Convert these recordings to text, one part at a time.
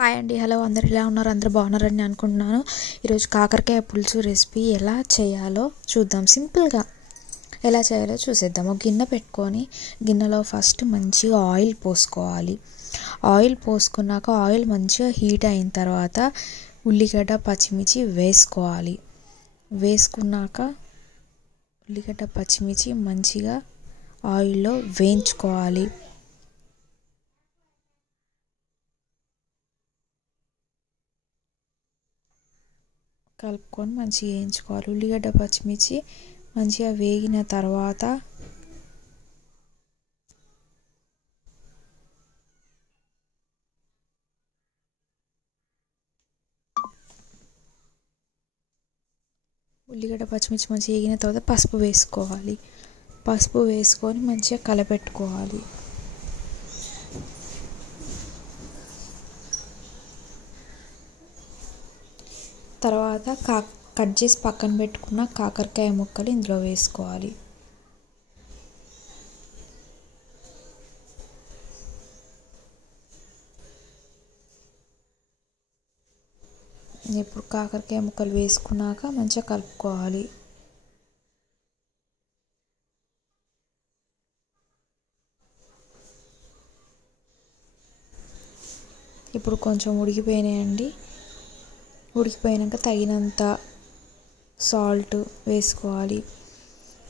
Hi అండి, hello అందరు ఎలా ఉన్నారు? అందరూ బాగున్నారని అనుకుంటున్నాను. ఈరోజు కాకరకాయ పులుసు రెసిపీ ఎలా చేయాలో చూద్దాం. సింపుల్గా ఎలా చేయాలో చూసేద్దాం. ఒక గిన్నె పెట్టుకొని గిన్నెలో ఫస్ట్ మంచిగా ఆయిల్ పోసుకోవాలి. ఆయిల్ పోసుకున్నాక ఆయిల్ మంచిగా హీట్ అయిన తర్వాత ఉల్లిగడ్డ పచ్చిమిర్చి వేసుకోవాలి. వేసుకున్నాక ఉల్లిగడ్డ పచ్చిమిర్చి మంచిగా ఆయిల్లో వేయించుకోవాలి. కలుపుకొని మంచిగా వేయించుకోవాలి. ఉల్లిగడ్డ పచ్చిమిర్చి మంచిగా వేగిన తర్వాత మంచిగా వేగిన తర్వాత పసుపు వేసుకోవాలి. పసుపు వేసుకొని మంచిగా కలపెట్టుకోవాలి. తర్వాత కట్ చేసి పక్కన పెట్టుకున్న కాకరకాయ ముక్కలు ఇందులో వేసుకోవాలి. ఇప్పుడు కాకరకాయ ముక్కలు వేసుకున్నాక మంచిగా కలుపుకోవాలి. ఇప్పుడు కొంచెం ఉడికిపోయినాయండి. ఉడికిపోయాక తగినంత సాల్ట్ వేసుకోవాలి.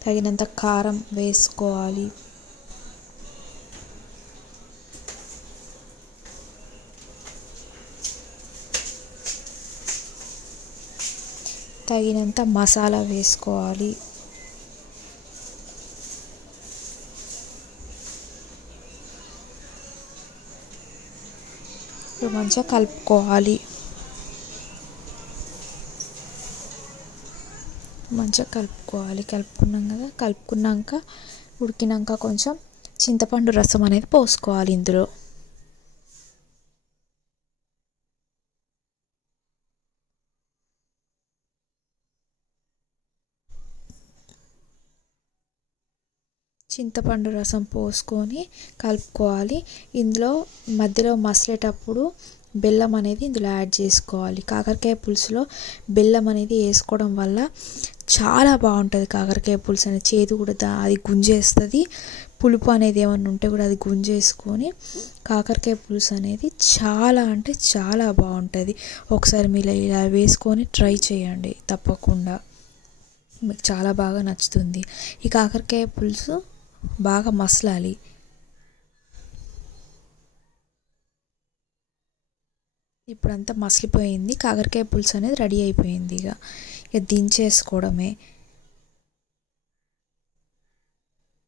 తగినంత కారం వేసుకోవాలి. తగినంత మసాలా వేసుకోవాలి. ఇప్పుడు మంచిగా కలుపుకోవాలి. కలుపుకున్నాం కదా. కలుపుకున్నాక ఉడికినాక కొంచెం చింతపండు రసం అనేది పోసుకోవాలి. ఇందులో చింతపండు రసం పోసుకొని కలుపుకోవాలి. ఇందులో మధ్యలో మసిలేటప్పుడు బెల్లం అనేది ఇందులో యాడ్ చేసుకోవాలి. కాకరకాయ పులుసులో బెల్లం అనేది వేసుకోవడం వల్ల చాలా బాగుంటుంది. కాకరకాయ పులుసు అనేది చేదు కూడా అది గుంజేస్తుంది. పులుపు అనేది ఏమన్నా ఉంటే కూడా అది గుంజేసుకొని కాకరకాయ పులుసు అనేది చాలా అంటే చాలా బాగుంటుంది. ఒకసారి మీరు ఇలా వేసుకొని ట్రై చేయండి, తప్పకుండా మీకు చాలా బాగా నచ్చుతుంది. ఈ కాకరకాయ పులుసు బాగా మసలాలి. ఇప్పుడంతా మసిలిపోయింది. కాకరకాయ పులుసు అనేది రెడీ అయిపోయింది. ఇక దించేసుకోవడమే.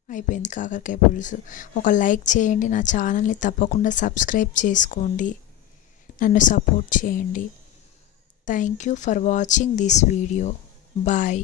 అయిపోయింది కాకరకాయ పులుసు. ఒక లైక్ చేయండి. నా ఛానల్ని తప్పకుండా సబ్స్క్రైబ్ చేసుకోండి. నన్ను సపోర్ట్ చేయండి. Thank you for watching this video. Bye.